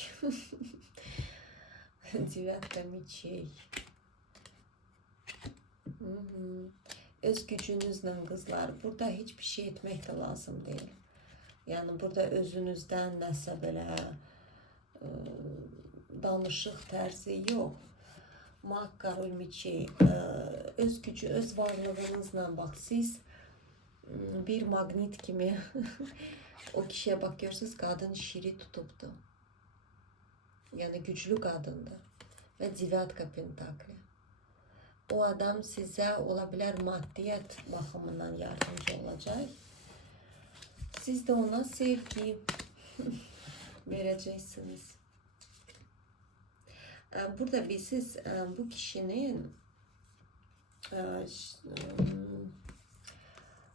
Divətlə miçey. Öz gücünüzlə qızlar. Burada heç bir şey etmək də lazım deyil. Yəni burada özünüzdən nəsə belə danışıq tərzi yox. Maq, karol, miçey. Öz gücü, öz varlığınızla bax, siz bir maqnit kimi o kişiyə bax, görürsünüz, qadın şiri tutubdu. Yəni güclü qadındır. Və divatka pentakli. O adam sizə ola bilər maddiyyat baxımından yardımcı olacaq. Siz də ona sevgi verəcəksiniz. Burada siz bu kişinin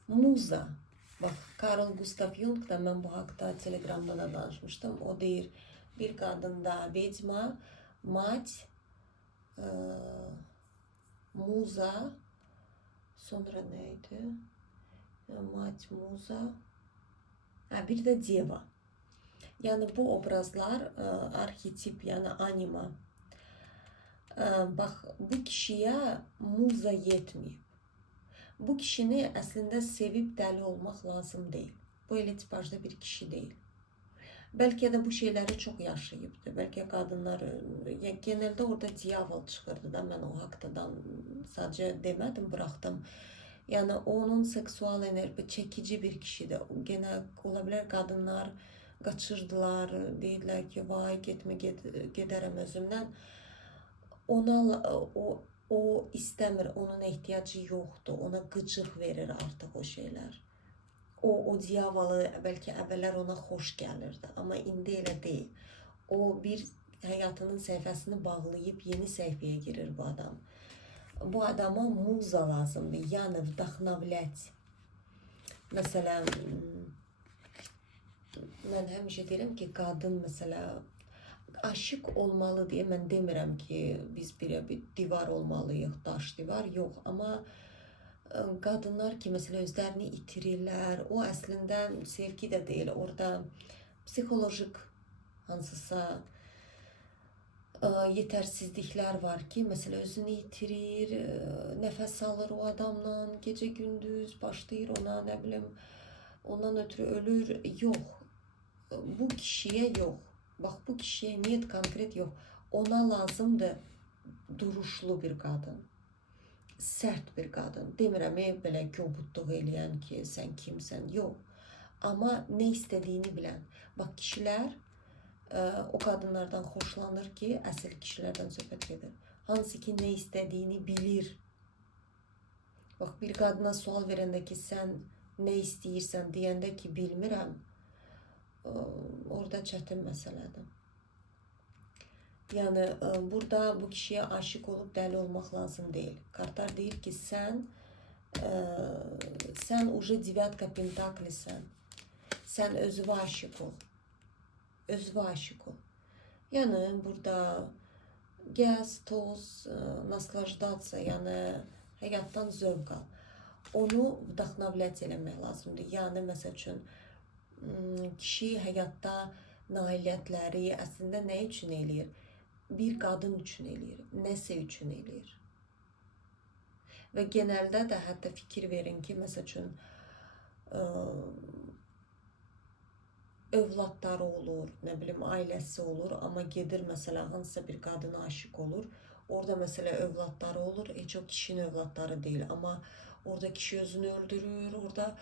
muza. Bax, Carl Gustav Jung da mən bu haqda Telegramda da danışmışdım. O deyir, bir qadında vedma, mat, muza, sonra neydi? Mat, muza, bir də deva. Yəni bu obrazlar arxetip, yəni anima. Bax, bu kişiyə muza yetməyib. Bu kişini əslində sevib dəli olmaq lazım deyil. Bu elə tipajda bir kişi deyil. Bəlkə də bu şeyləri çox yaşayıbdır. Bəlkə qadınlar, genəldə orada diyavol çıxırdı da, mən o haqdadan sadəcə demədim, buraxdım. Yəni onun seksual enerji çəkici bir kişidir. Genə ola bilər qadınlar qaçırdılar, deyirlər ki, vay getmə, gedərəm özümdən. Ona o istəmir, onun ehtiyacı yoxdur, ona qıcıq verir artıq o şeylər. O diyavalı bəlkə əvvəllər ona xoş gəlirdi, amma indi elə deyil. O bir həyatının səhifəsini bağlayıb yeni səhifəyə girir bu adam. Bu adama muza lazımdır, yəni vdохновлять. Məsələn, mən həmişə deyirəm ki, qadın məsələn aşıq olmalı deyə mən demirəm ki, biz bir divar olmalıyıq, daş divar, yox. Amma qadınlar ki, məsələn, özlərini itirirlər, o əslində sevgi də deyil, orada psixolojik hansısa yetərsizliklər var ki, məsələn, özünü itirir, nəfəs alır o adamla, gecə gündüz başlayır ona, nə bilim, ondan ötürü ölür. Yox, bu kişiyə yox. Bax, bu kişiyə niyyət konkret yox. Ona lazımdır duruşlu bir qadın, sərt bir qadın. Demirəm, belə kobudluq eləyən ki, sən kimsən, yox. Amma nə istədiyini bilən. Bax, kişilər o qadınlardan xoşlanır ki, əsl kişilərdən söhbət gedir. Hansı ki, nə istədiyini bilir. Bax, bir qadına sual verəndə ki, sən nə istəyirsən deyəndə ki, bilmirəm, orada çətin məsələdir. Yəni, burada bu kişiyə aşıq olub dəli olmaq lazım deyil. Kartlar deyir ki, sən uje deviatka pentaklisən. Sən özünə aşıq ol. Özünə aşıq ol. Yəni, burada gəz, toz, naslajdatsa, yəni həyatdan zövq al. Onu vdохновлять eləmək lazımdır. Yəni, məsəl üçün, kişi həyatda nailiyyətləri əslində nə üçün eləyir? Bir qadın üçün eləyir, nəsə üçün eləyir. Və genəldə də hətta fikir verin ki, məsəl üçün, övladları olur, nə bilim, ailəsi olur, amma gedir məsələn hansısa bir qadına aşıq olur. Orada məsələn övladları olur, heç o kişinin övladları deyil, amma orada kişi özünü öldürür, orada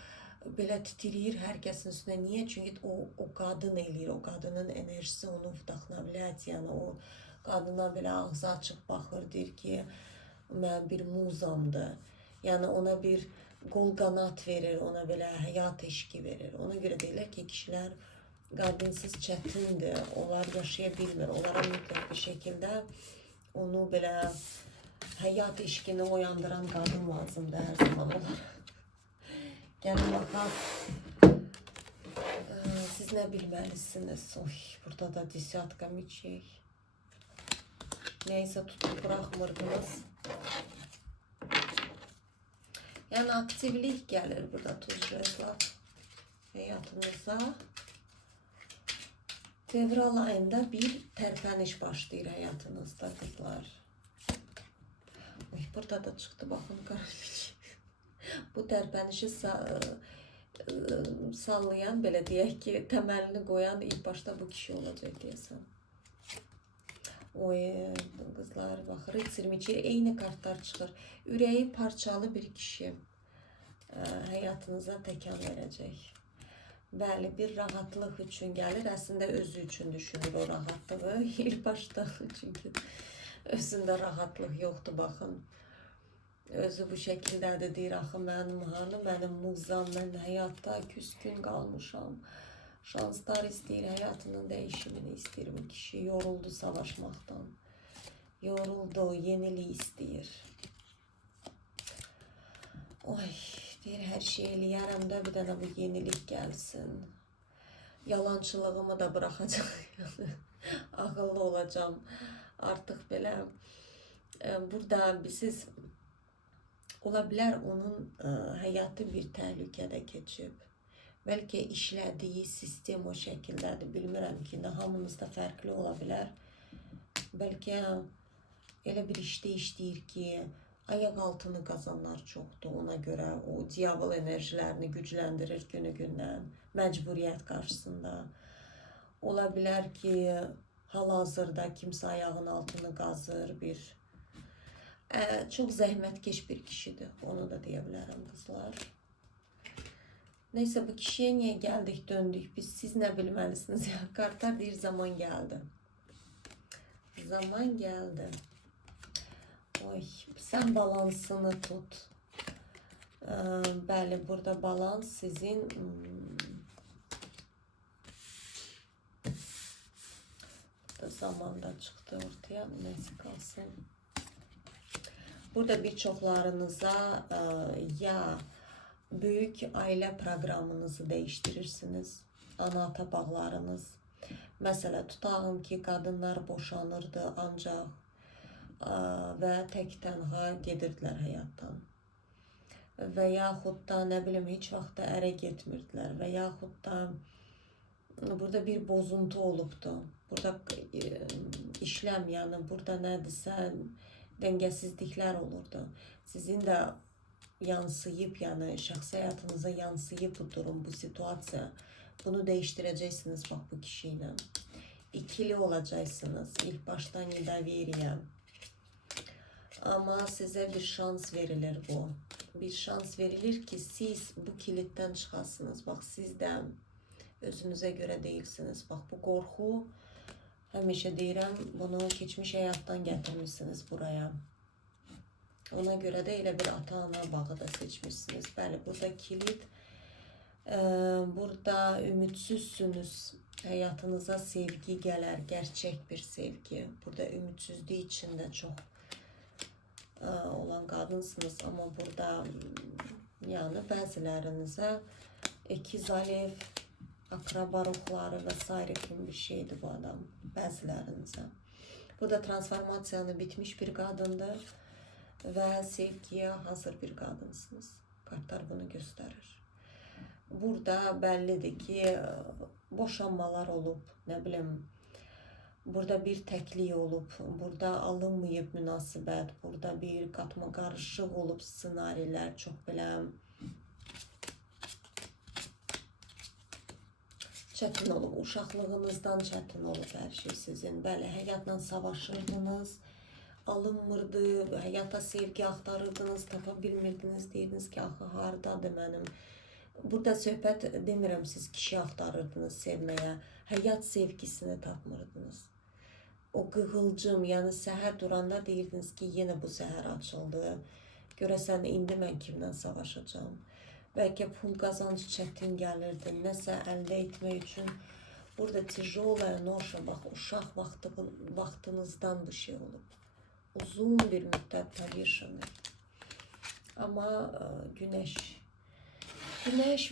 belə titriyir hər kəsin üstünə. Niyə? Çünki o qadın eləyir, o qadının enerjisi onu vdохновлять, yəni o qadına belə ağzı açıq baxır, deyir ki, mən bir muzamdır. Yəni ona bir qol qanat verir, ona belə həyat eşqi verir. Ona görə deyirlər ki, kişilər qadınsız çətindir, onlar yaşaya bilmir. Onlara mütləq bir şəkildə onu belə həyat eşqini oyandıran qadın lazımdır hər zaman olaraq. Gəlin baxaq, siz nə bilməlisiniz? Oy, burada da desyatka miçey. Nəysə tutub buraxmırdınız. Yəni aktivlik gəlir burada tuzcuyla həyatınıza. Fevral ayında bir tərpəniş başlayır həyatınızda qızlar. Burada da çıxdı, baxın, qaramiç. Bu tərpənişi sallayan, belə deyək ki, təməlini qoyan ilk başda bu kişi olacaq deyəsən. Oy, qızlar, bax, rıtsirmiçiyə eyni kartlar çıxır. Ürəyi parçalı bir kişi həyatınıza təkan verəcək. Bəli, bir rahatlıq üçün gəlir, əslində özü üçün düşünür o rahatlığı ilk başda, çünki özündə rahatlıq yoxdur, baxın. Özü bu şəkildədir, deyir, axı mənim hanı, mənim muzam, mən həyatda küskün qalmışam. Şanslar istəyir, həyatının dəyişimini istəyir bu kişi, yoruldu savaşmaqdan. Yoruldu, yenilik istəyir. Oy, deyir, hər şey eləyərəm də bir dənə bu yenilik gəlsin. Yalançılığımı da bıraxacaq, ağıllı olacam. Artıq belə, burada siz, ola bilər onun həyatı bir təhlükədə keçib. Bəlkə işlədiyi sistem o şəkildədir, bilmirəm ki, hamımızda fərqli ola bilər. Bəlkə elə bir işdə işləyir ki, ayaq altını qazanlar çoxdur, ona görə o diyavol enerjilərini gücləndirir günü-gündən, məcburiyyət qarşısında. Ola bilər ki, hal-hazırda kimsə ayağın altını qazır, çox zəhmətkeş bir kişidir, onu da deyə bilərəm qızlar. Neysə, bu kişiyə niyə gəldik, döndük biz, siz nə bilməlisiniz? Kartlar deyir, zaman gəldi. Zaman gəldi. Oy, sən balansını tut. Bəli, burada balans sizin çıxdı, zamanda çıxdı ortaya, nəsə qalsın. Burada bir çoxlarınıza ya böyük ailə proqramınızı dəyişdirirsiniz, ana-ata bağlarınız. Məsələn, tutağım ki, qadınlar boşanırdı ancaq və tək-tənha gedirdilər həyatdan. Və yaxud da, nə bilim, heç vaxt da ərə getmirdilər və yaxud da burada bir bozuntu olubdu. Burada işləm, yəni burada nədirsə dəngəsizliklər olurdu. Sizin də yansıyıb, yəni şəxsi həyatınıza yansıyıb bu durum, bu situasiya. Bunu dəyişdirəcəksiniz bax bu kişi ilə. İkili olacaqsınız. İlk başdan veriyəm. Amma sizə bir şans verilir bu. Bir şans verilir ki, siz bu kilitdən çıxasınız. Bax, siz də özünüzə görə deyilsiniz. Bax, bu qorxu, həmişə deyirəm, bunu keçmiş həyatdan gətirmişsiniz buraya. Ona görə də elə bir ata-ana bağı da seçmişsiniz. Bəli, burada kilit, burada ümidsizsiniz. Həyatınıza sevgi gələr, gerçək bir sevgi. Burada ümidsizlik içində çox olan qadınsınız. Amma burada yəni bəzilərinizə ikiz alev, akraba ruhları və s. kimi bir şeydir bu adam. Bəzilərinizə. Burada transformasiyanı bitmiş bir qadındır və sevgiyə hazır bir qadınsınız. Kartlar bunu göstərir. Burada bəllidir ki, boşanmalar olub, nə bilim, burada bir təklik olub, burada alınmayıb münasibət, burada bir qatma qarışıq olub ssenarilər, çox belə çətin olub, uşaqlığınızdan çətin olub hər şey sizin. Bəli, həyatla savaşırdınız, alınmırdı, həyata sevgi axtarırdınız, tapa bilmirdiniz, deyirdiniz ki, axı hardadır mənim. Burada söhbət demirəm, siz kişi axtarırdınız sevməyə, həyat sevgisini tapmırdınız. O qığılcım, yəni səhər duranda deyirdiniz ki, yenə bu səhər açıldı, görəsən indi mən kimlə savaşacağım. Bəlkə pul qazancı çətin gəlirdi, nəsə əldə etmək üçün. Burada tijolaya noşa, bax, uşaq vaxtınızdan bir şey olub. Uzun bir müddət pərişandır. Amma günəş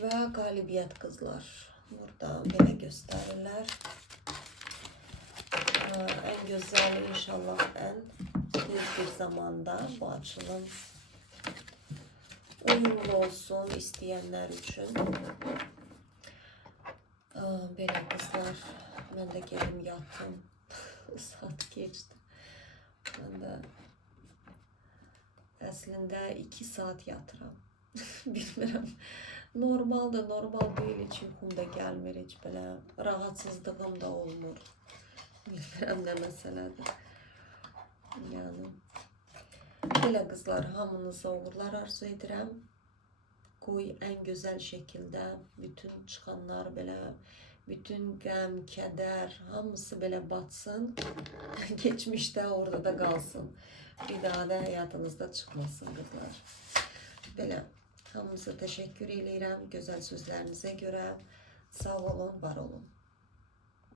və qalibiyyət qızlar burada belə göstərirlər. Ən gözəl, inşallah ən tez bir zamanda bu açılım uyumlu olsun istəyənlər üçün. Belə qızlar, mən də gedim yatım. Saat keçdi. Mən də əslində 2 saat yatıram. Bilmirəm. Normaldır, normal deyil, heç yuxum da gəlmir, heç belə rahatsızlığım da olmur. Bilmirəm nə məsələdir. Yəni, belə qızlar, hamınıza uğurlar arzu edirəm. Qoy ən gözəl şəkildə bütün çıxanlar belə, bütün qəm, kədər, hamısı belə batsın, geçmişdə orada da qalsın. Bir daha da həyatınızda çıxmasın qızlar. Belə, hamınıza təşəkkür edirəm gözəl sözlərinizə görə. Sağ olun, var olun.